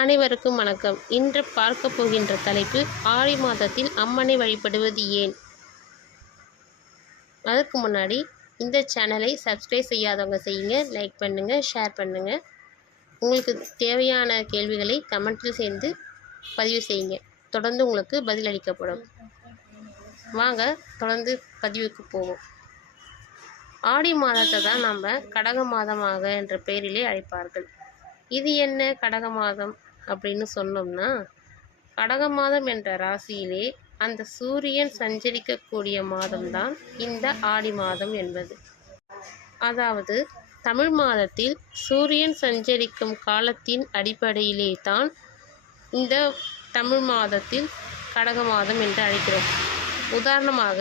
அனைவருக்கும் வணக்கம். இன்று பார்க்க போகின்ற தலைப்பு ஆடி மாதத்தில் அம்மனை வழிபடுவது ஏன். அதற்கு முன்னாடி இந்த சேனலை சப்ஸ்கிரைப் செய்யாதவங்க செய்யுங்க, லைக் பண்ணுங்கள், ஷேர் பண்ணுங்கள். உங்களுக்கு தேவையான கேள்விகளை கமெண்ட்டில் சேர்ந்து பதிவு செய்யுங்க. தொடர்ந்து உங்களுக்கு பதிலளிக்கப்படும். வாங்க தொடர்ந்து பதிவுக்கு போவோம். ஆடி மாதத்தை தான் நம்ம கடக மாதமாக என்ற பெயரிலே அழைப்பார்கள். இது என்ன கடக மாதம் அப்படின்னு சொன்னோம்னா, கடக மாதம் என்ற ராசியிலே அந்த சூரியன் சஞ்சரிக்கக்கூடிய மாதம்தான் இந்த ஆடி மாதம் என்பது. அதாவது தமிழ் மாதத்தில் சூரியன் சஞ்சரிக்கும் காலத்தின் அடிப்படையிலே தான் இந்த தமிழ் மாதத்தில் கடக மாதம் என்று அழைக்கிறோம். உதாரணமாக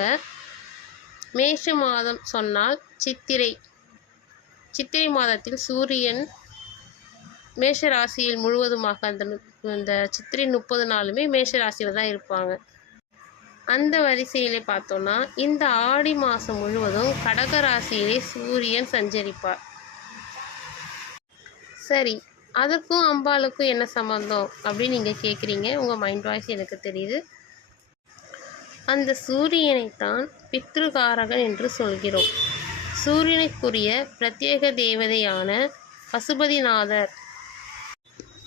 மேஷ மாதம் சொன்னால் சித்திரை மாதத்தில் சூரியன் மேஷ ராசியில் முழுவதுமாக அந்த சித்திரை 30 நாளுமே மேஷ ராசியில் தான் இருப்பாங்க. அந்த வரிசையிலே பார்த்தோன்னா இந்த ஆடி மாதம் முழுவதும் கடக ராசியிலே சூரியன் சஞ்சரிப்பார். சரி, அதற்கும் அம்பாளுக்கும் என்ன சம்பந்தம் அப்படின்னு நீங்கள் கேட்குறீங்க. உங்கள் மைண்ட் வாய்ஸ் எனக்கு தெரியுது. அந்த சூரியனைத்தான் பித்ருகாரகன் என்று சொல்கிறோம். சூரியனுக்குரிய பிரத்யேக தேவதையான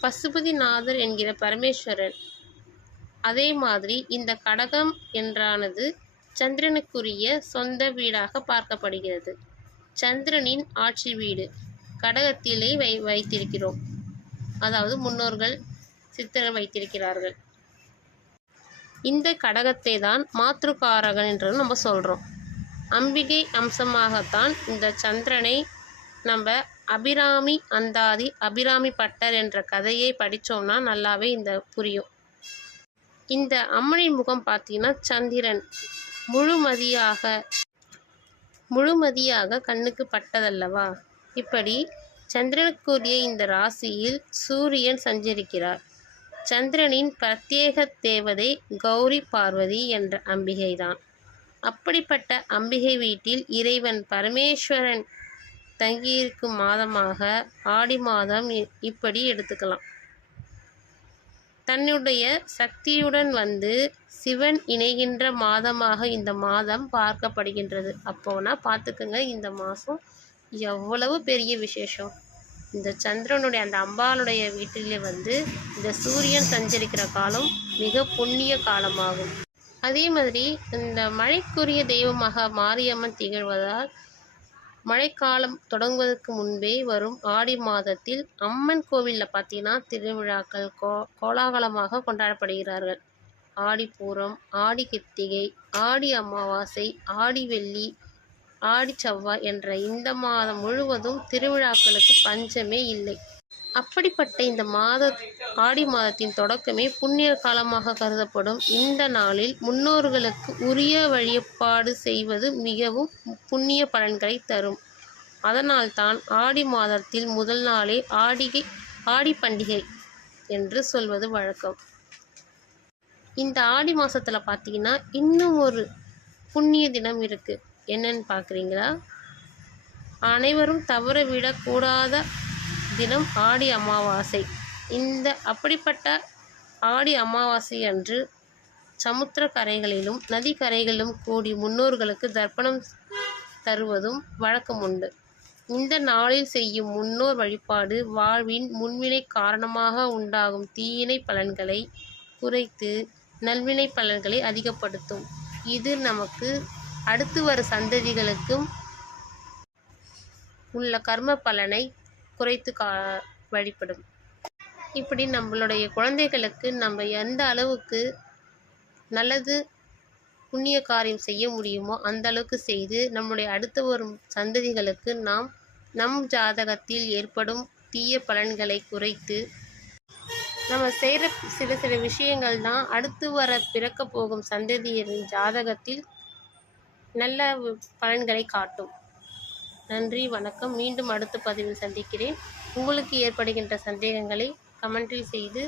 பசுபதிநாதர் என்கிற பரமேஸ்வரன். அதே மாதிரி இந்த கடகம் என்றானது சந்திரனுக்குரிய சொந்த வீடாக பார்க்கப்படுகிறது. சந்திரனின் ஆட்சி வீடு கடகத்திலே வைத்திருக்கிறோம். அதாவது முன்னோர்கள் சித்தர்கள் வைத்திருக்கிறார்கள். இந்த கடகத்தை தான் மாத்ருகாரகன் என்று நம்ம சொல்கிறோம். அம்பிகை அம்சமாகத்தான் இந்த சந்திரனை நம்ம அபிராமி அந்தாதி அபிராமி பட்டர் என்ற கதையை படித்தோம்னா நல்லாவே இந்த புரியும். இந்த அம்மனின் முகம் பார்த்தீங்கன்னா சந்திரன் முழுமதியாக கண்ணுக்கு பட்டதல்லவா. இப்படி சந்திரனுக்குரிய இந்த ராசியில் சூரியன் சஞ்சரிக்கிறார். சந்திரனின் பிரத்யேக தேவதை கௌரி பார்வதி என்ற அம்பிகை தான். அப்படிப்பட்ட அம்பிகை வீட்டில் இறைவன் பரமேஸ்வரன் தங்கியிருக்கும் மாதமாக ஆடி மாதம் இப்படி எடுத்துக்கலாம். தன்னுடைய சக்தியுடன் வந்து சிவன் இணைகின்ற மாதமாக இந்த மாதம் பார்க்கப்படுகின்றது. அப்போனா பார்த்துக்குங்க, இந்த மாதம் எவ்வளவு பெரிய விசேஷம். இந்த சந்திரனுடைய அந்த அம்பாளுடைய வீட்டிலே வந்து இந்த சூரியன் சஞ்சரிக்கிற காலம் மிக புண்ணிய காலமாகும். அதே மாதிரி இந்த மழைக்குரிய தெய்வமாக மாரியம்மன் திகழ்வதால் மழைக்காலம் தொடங்குவதற்கு முன்பே வரும் ஆடி மாதத்தில் அம்மன் கோவிலில் பார்த்தீங்கன்னா திருவிழாக்கள் கோலாகலமாக கொண்டாடப்படுகிறார்கள். ஆடிப்பூரம், ஆடி கிருத்திகை, ஆடி அமாவாசை, ஆடி வெள்ளி, ஆடி செவ்வாய் என்ற இந்த மாதம் முழுவதும் திருவிழாக்களுக்கு பஞ்சமே இல்லை. அப்படிப்பட்ட இந்த ஆடி மாதத்தின் தொடக்கமே புண்ணிய காலமாக கருதப்படும். இந்த நாளில் முன்னோர்களுக்கு உரிய வழிபாடு செய்வது மிகவும் புண்ணிய பலன்களை தரும். அதனால்தான் ஆடி மாதத்தில் முதல் நாளே ஆடி பண்டிகை என்று சொல்வது வழக்கம். இந்த ஆடி மாதத்தில் பார்த்தீங்கன்னா இன்னும் ஒரு புண்ணிய தினம் இருக்குது. என்னன்னு பார்க்குறீங்களா? அனைவரும் தவற விடக்கூடாத தினம் ஆடி அமாவாசை. அப்படிப்பட்ட ஆடி அமாவாசை அன்று சமுத்திர கரைகளிலும் நதி கரைகளிலும் கூடி முன்னோர்களுக்கு தர்ப்பணம் தருவதும் வழக்கம் உண்டு. இந்த நாளில் செய்யும் முன்னோர் வழிபாடு வாழ்வின் முன்வினை காரணமாக உண்டாகும் தீயினை பலன்களை குறைத்து நல்வினை பலன்களை அதிகப்படுத்தும். இது நமக்கு அடுத்து வரும் சந்ததிகளுக்கும் உள்ள கர்ம பலனை குறைத்து வழிபடும். இப்படி நம்மளுடைய குழந்தைகளுக்கு நம்ம எந்த அளவுக்கு நல்லது புண்ணிய காரியம் செய்ய முடியுமோ அந்த அளவுக்கு செய்து நம்முடைய அடுத்து வரும் சந்ததிகளுக்கு நம் ஜாதகத்தில் ஏற்படும் தீய பலன்களை குறைத்து நம்ம செய்கிற சில விஷயங்கள் தான் அடுத்து வர பிறக்க போகும் சந்ததியரின் ஜாதகத்தில் நல்ல பலன்களை காட்டும். நன்றி, வணக்கம். மீண்டும் அடுத்த பதிவில் சந்திக்கிறேன். உங்களுக்கு ஏற்படுகின்ற சந்தேகங்களை கமெண்டில் செய்து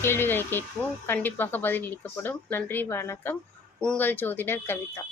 கேள்விகளை கேட்கவும் கண்டிப்பாக பதிலளிக்கப்படும். நன்றி, வணக்கம். உங்கள் ஜோதிடர் கவிதா.